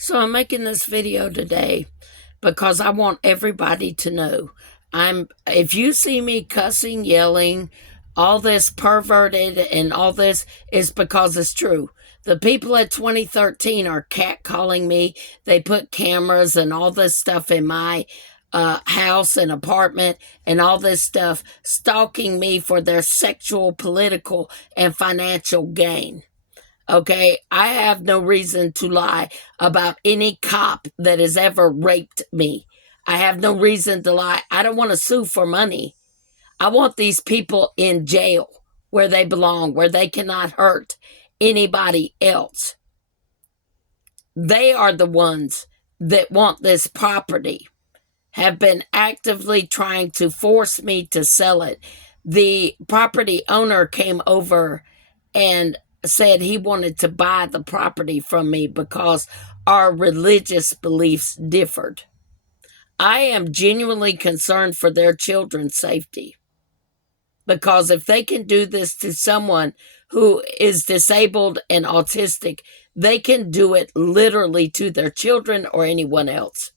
So I'm making this video today because I want everybody to know if you see me cussing, yelling, all this perverted and all this is because it's true. The people at 2013 are catcalling me. They put cameras and all this stuff in my house and apartment and all this stuff, stalking me for their sexual, political, and financial gain. Okay, I have no reason to lie about any cop that has ever raped me. I have no reason to lie. I don't want to sue for money. I want these people in jail where they belong, where they cannot hurt anybody else. They are the ones that want this property, have been actively trying to force me to sell it. The property owner came over and said he wanted to buy the property from me because our religious beliefs differed. I am genuinely concerned for their children's safety, because if they can do this to someone who is disabled and autistic, they can do it literally to their children or anyone else.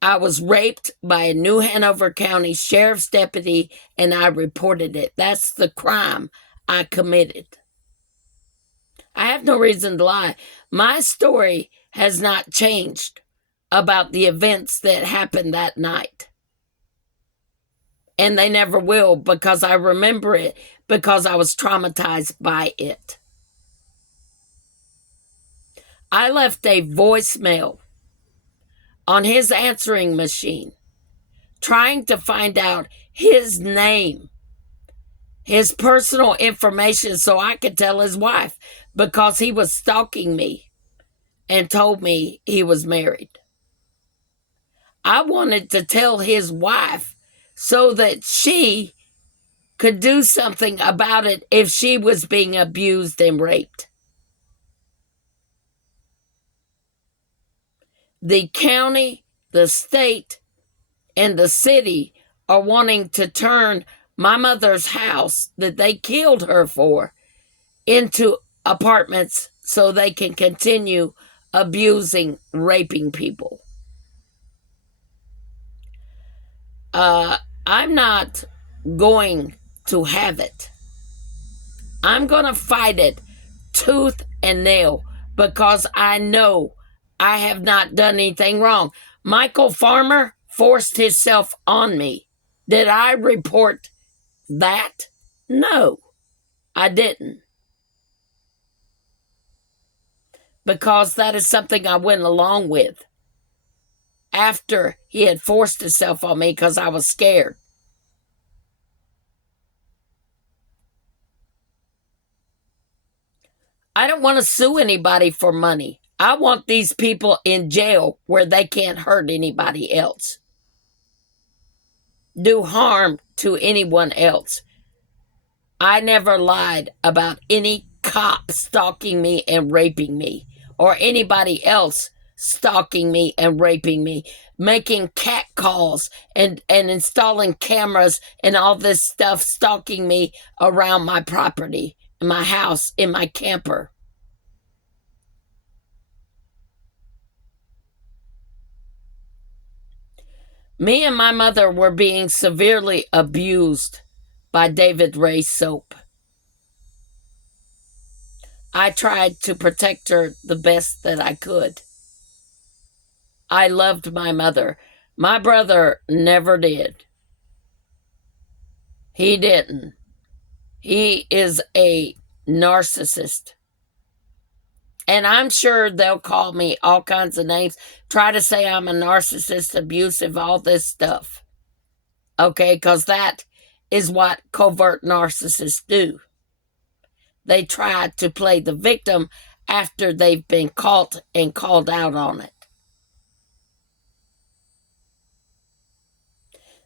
I was raped by a New Hanover County Sheriff's deputy and I reported it. That's the crime I committed. I have no reason to lie. My story has not changed about the events that happened that night. And they never will, because I remember it, because I was traumatized by it. I left a voicemail on his answering machine trying to find out his name, his personal information, so I could tell his wife, because he was stalking me and told me he was married. I wanted to tell his wife so that she could do something about it if she was being abused and raped. The county, the state, and the city are wanting to turn my mother's house that they killed her for into apartments so they can continue abusing, raping people. I'm not going to have it. I'm going to fight it tooth and nail, because I know I have not done anything wrong. Michael Farmer forced himself on me. Did I report that? No, I didn't. Because that is something I went along with after he had forced himself on me because I was scared. I don't want to sue anybody for money. I want these people in jail where they can't hurt anybody else, do harm to anyone else. I never lied about any cop stalking me and raping me, or anybody else stalking me and raping me, making cat calls and installing cameras and all this stuff, stalking me around my property, in my house, in my camper. Me and my mother were being severely abused by David Ray Soap. I tried to protect her the best that I could. I loved my mother. My brother never did. He didn't. He is a narcissist. And I'm sure they'll call me all kinds of names, try to say I'm a narcissist, abusive, all this stuff. Okay, because that is what covert narcissists do. They try to play the victim after they've been caught and called out on it.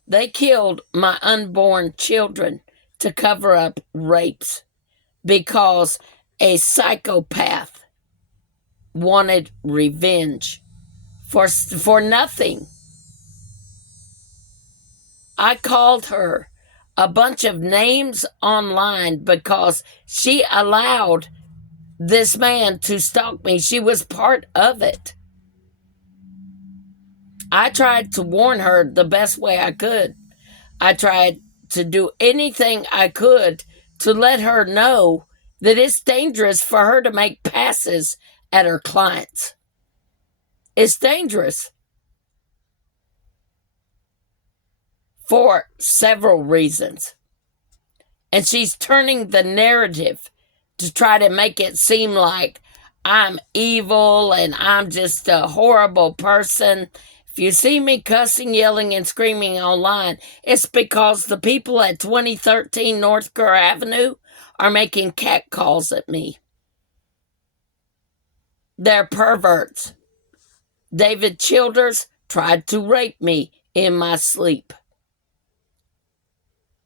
They killed my unborn children to cover up rapes because a psychopath wanted revenge for nothing. I called her a bunch of names online because she allowed this man to stalk me. She was part of it. I tried to warn her the best way I could. I tried to do anything I could to let her know that it's dangerous for her to make passes at her clients. It's dangerous for several reasons. And she's turning the narrative to try to make it seem like I'm evil and I'm just a horrible person. If you see me cussing, yelling, and screaming online, it's because the people at 2013 North Kerr Avenue are making cat calls at me. They're perverts. David Childers tried to rape me in my sleep.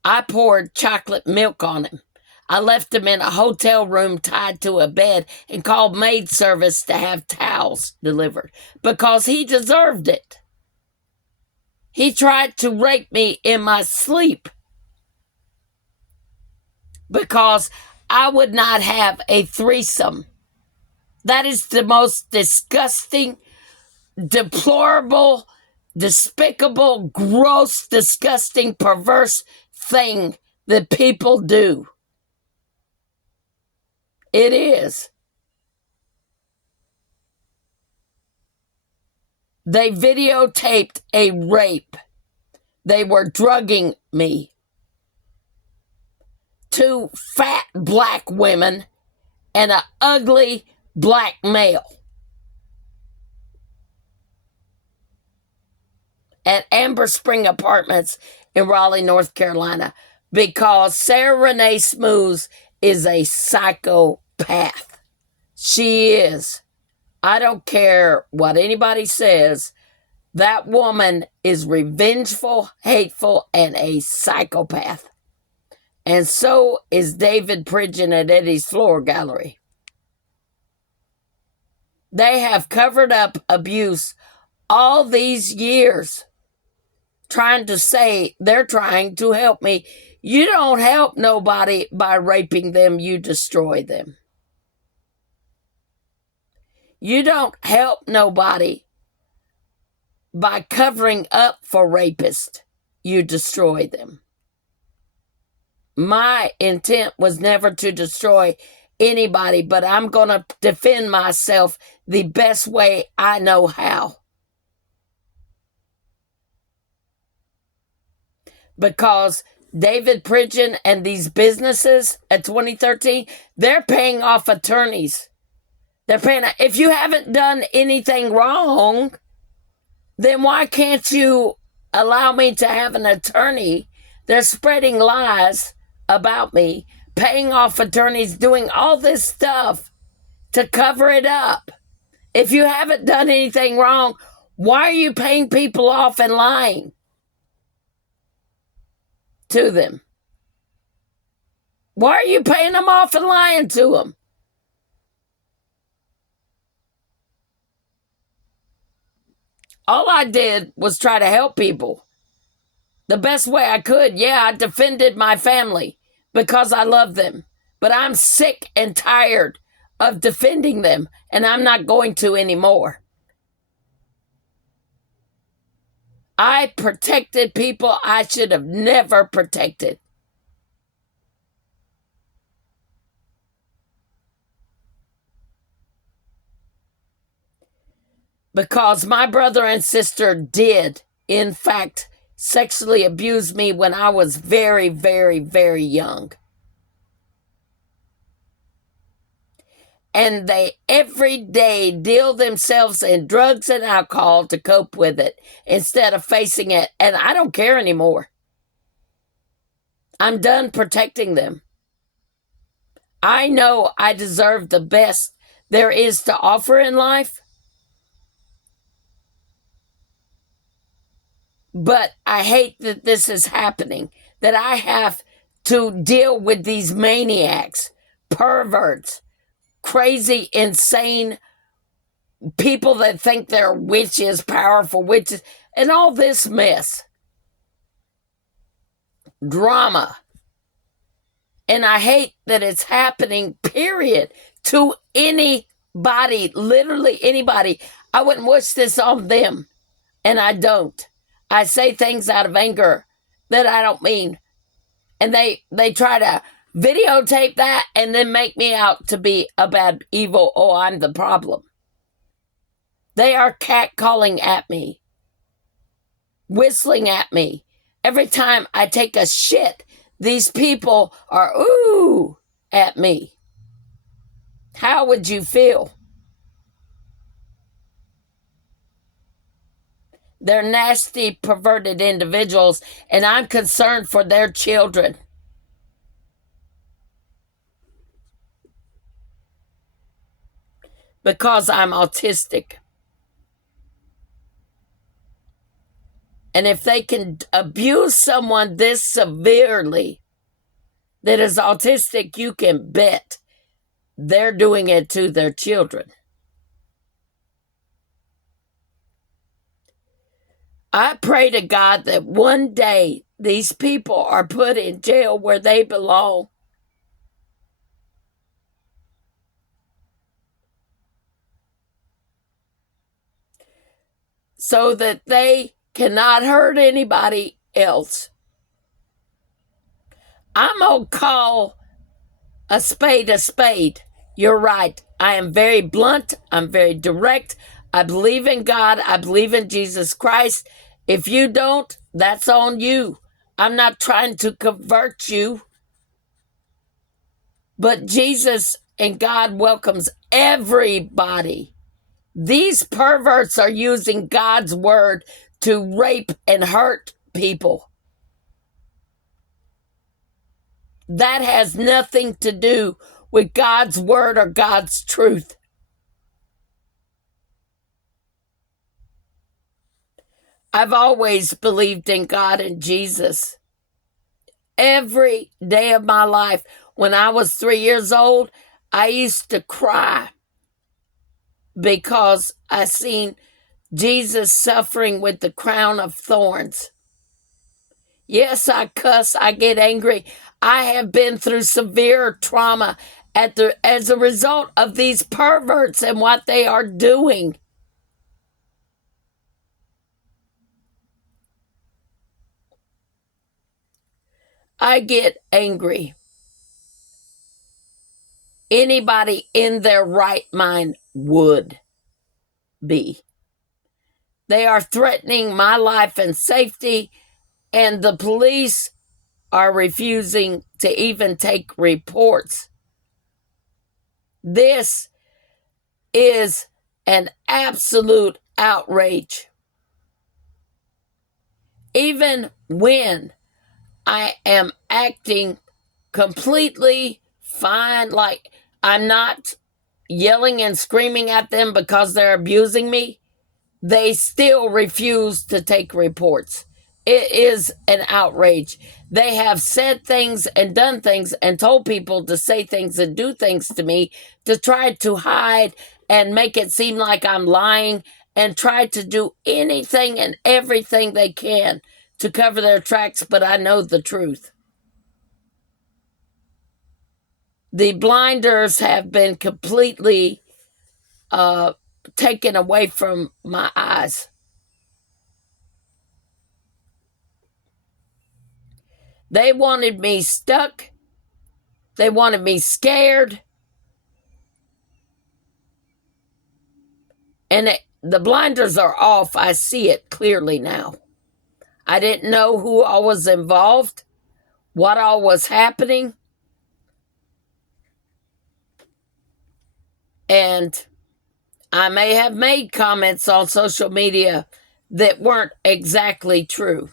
I poured chocolate milk on him. I left him in a hotel room tied to a bed and called maid service to have towels delivered because he deserved it. He tried to rape me in my sleep because I would not have a threesome. That is the most disgusting, deplorable, despicable, gross, disgusting, perverse thing that people do. It is. They videotaped a rape. They were drugging me. 2 fat black women and an ugly black male at Amber Spring Apartments in Raleigh, North Carolina, because Sarah Renee Smooth is a psychopath. She is. I don't care what anybody says. That woman is revengeful, hateful, and a psychopath. And so is David Pridgeon at Eddie's Floor Gallery. They have covered up abuse all these years, trying to say they're trying to help me. You don't help nobody by raping them, you destroy them. You don't help nobody by covering up for rapists, you destroy them. My intent was never to destroy anybody, but I'm going to defend myself the best way I know how. Because David Pridgeon and these businesses at 2013, they're paying off attorneys. They're paying. If you haven't done anything wrong, then why can't you allow me to have an attorney? They're spreading lies about me, paying off attorneys, doing all this stuff to cover it up. If you haven't done anything wrong, why are you paying people off and lying to them? Why are you paying them off and lying to them? All I did was try to help people the best way I could. Yeah, I defended my family because I love them. But I'm sick and tired of defending them, and I'm not going to anymore. I protected people I should have never protected. Because my brother and sister did, in fact, sexually abuse me when I was very, very, very young. And they every day deal themselves in drugs and alcohol to cope with it instead of facing it. And I don't care anymore. I'm done protecting them. I know I deserve the best there is to offer in life. But I hate that this is happening, that I have to deal with these maniacs, perverts, crazy, insane people that think they're witches, powerful witches, and all this mess. Drama. And I hate that it's happening, period, to anybody, literally anybody. I wouldn't wish this on them, and I don't. I say things out of anger that I don't mean, and they try to videotape that and then make me out to be a bad evil. Oh, I'm the problem. They are catcalling at me, whistling at me. Every time I take a shit, these people are ooh at me. How would you feel? They're nasty, perverted individuals, and I'm concerned for their children. Because I'm autistic. And if they can abuse someone this severely that is autistic, you can bet they're doing it to their children. I pray to God that one day these people are put in jail where they belong. So that they cannot hurt anybody else. I'm going to call a spade a spade. You're right. I am very blunt. I'm very direct. I believe in God. I believe in Jesus Christ. If you don't, that's on you. I'm not trying to convert you. But Jesus and God welcomes everybody. These perverts are using God's word to rape and hurt people. That has nothing to do with God's word or God's truth. I've always believed in God and Jesus. Every day of my life, when I was 3 years old, I used to cry because I seen Jesus suffering with the crown of thorns. Yes, I cuss, I get angry. I have been through severe trauma as a result of these perverts and what they are doing. I get angry. Anybody in their right mind would be. They are threatening my life and safety, and the police are refusing to even take reports. This is an absolute outrage. Even when I am acting completely fine, like I'm not yelling and screaming at them because they're abusing me, they still refuse to take reports. It is an outrage. They have said things and done things and told people to say things and do things to me to try to hide and make it seem like I'm lying, and try to do anything and everything they can to cover their tracks, but I know the truth. The blinders have been completely taken away from my eyes. They wanted me stuck. They wanted me scared. And the blinders are off. I see it clearly now. I didn't know who all was involved, what all was happening. And I may have made comments on social media that weren't exactly true.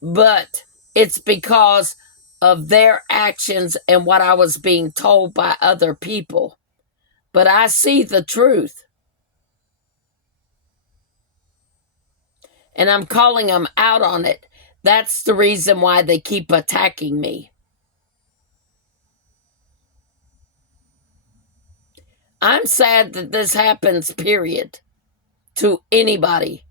But it's because of their actions and what I was being told by other people. But I see the truth. And I'm calling them out on it. That's the reason why they keep attacking me. I'm sad that this happens, period, to anybody.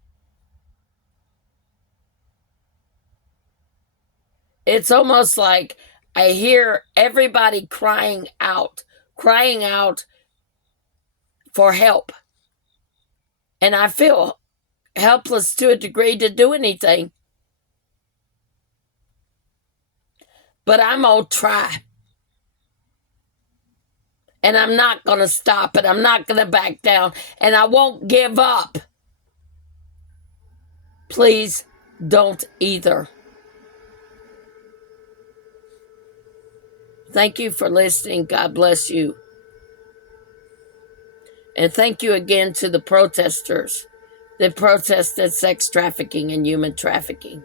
It's almost like I hear everybody crying out for help. And I feel helpless to a degree to do anything. But I'm going to try. And I'm not going to stop, and I'm not going to back down, and I won't give up. Please don't either. Thank you for listening. God bless you. And thank you again to the protesters that protested sex trafficking and human trafficking.